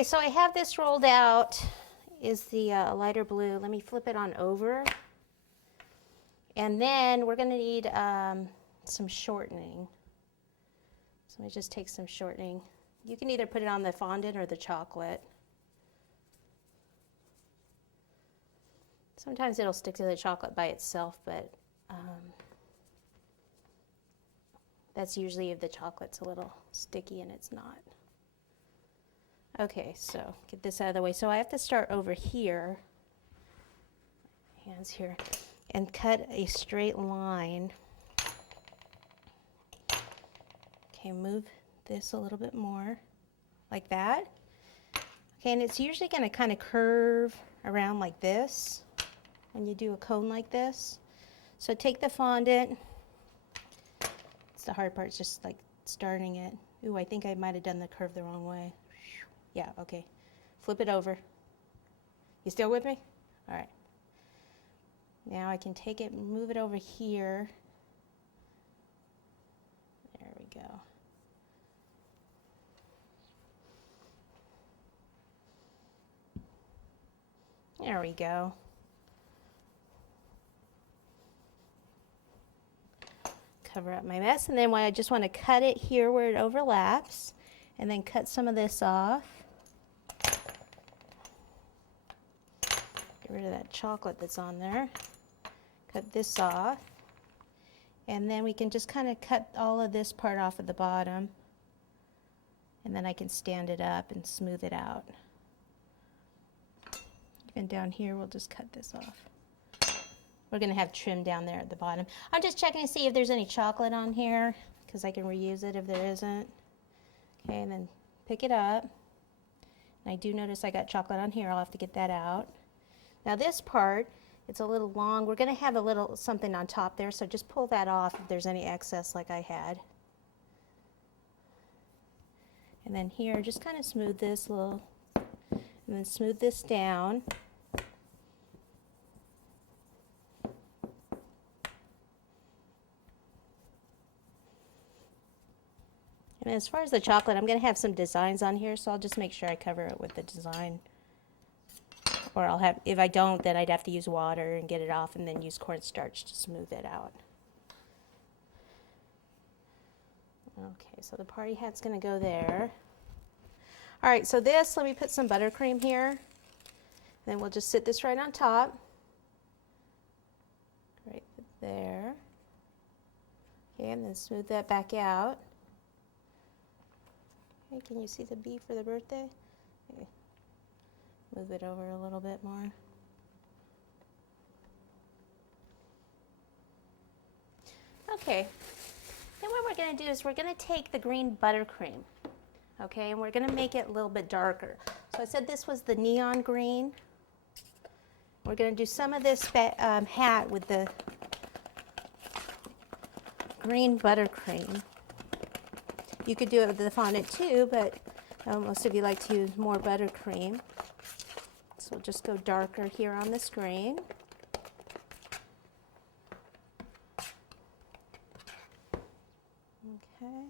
Okay, so I have this rolled out, is the lighter blue. Let me flip it on over. And then we're going to need some shortening. So let me just take some shortening. You can either put it on the fondant or the chocolate. Sometimes it'll stick to the chocolate by itself, but that's usually if the chocolate's a little sticky and it's not. Okay, so get this out of the way. So I have to start over here, hands here, and cut a straight line. Okay, move this a little bit more, like that. Okay, and it's usually going to kind of curve around like this when you do a cone like this. So take the fondant. It's the hard part, it's just like starting it. Ooh, I think I might have done the curve the wrong way. Yeah, okay. Flip it over. You still with me? All right. Now I can take it and move it over here. There we go. There we go. Cover up my mess, and then I just want to cut it here where it overlaps, and then cut some of this off. Get rid of that chocolate that's on there. Cut this off, and then we can just kind of cut all of this part off at the bottom, and then I can stand it up and smooth it out. Even down here, we'll just cut this off. We're going to have trim down there at the bottom. I'm just checking to see if there's any chocolate on here, because I can reuse it if there isn't. Okay, and then pick it up. And I do notice I got chocolate on here. I'll have to get that out. Now this part, it's a little long. We're going to have a little something on top there, so just pull that off if there's any excess like I had. And then here, just kind of smooth this a little, and then smooth this down. And as far as the chocolate, I'm going to have some designs on here, so I'll just make sure I cover it with the design. Or I'll have, if I don't, then I'd have to use water and get it off and then use cornstarch to smooth it out. Okay, so the party hat's going to go there. All right, so this, let me put some buttercream here. Then we'll just sit this right on top. Right there. Okay, and then smooth that back out. Okay, can you see the bee for the birthday? Okay. Move it over a little bit more. Okay, then what we're going to do is we're going to take the green buttercream, okay, and we're going to make it a little bit darker. So I said this was the neon green. We're going to do some of this hat with the green buttercream. You could do it with the fondant too, but most of you like to use more buttercream. So we'll just go darker here on the screen. Okay.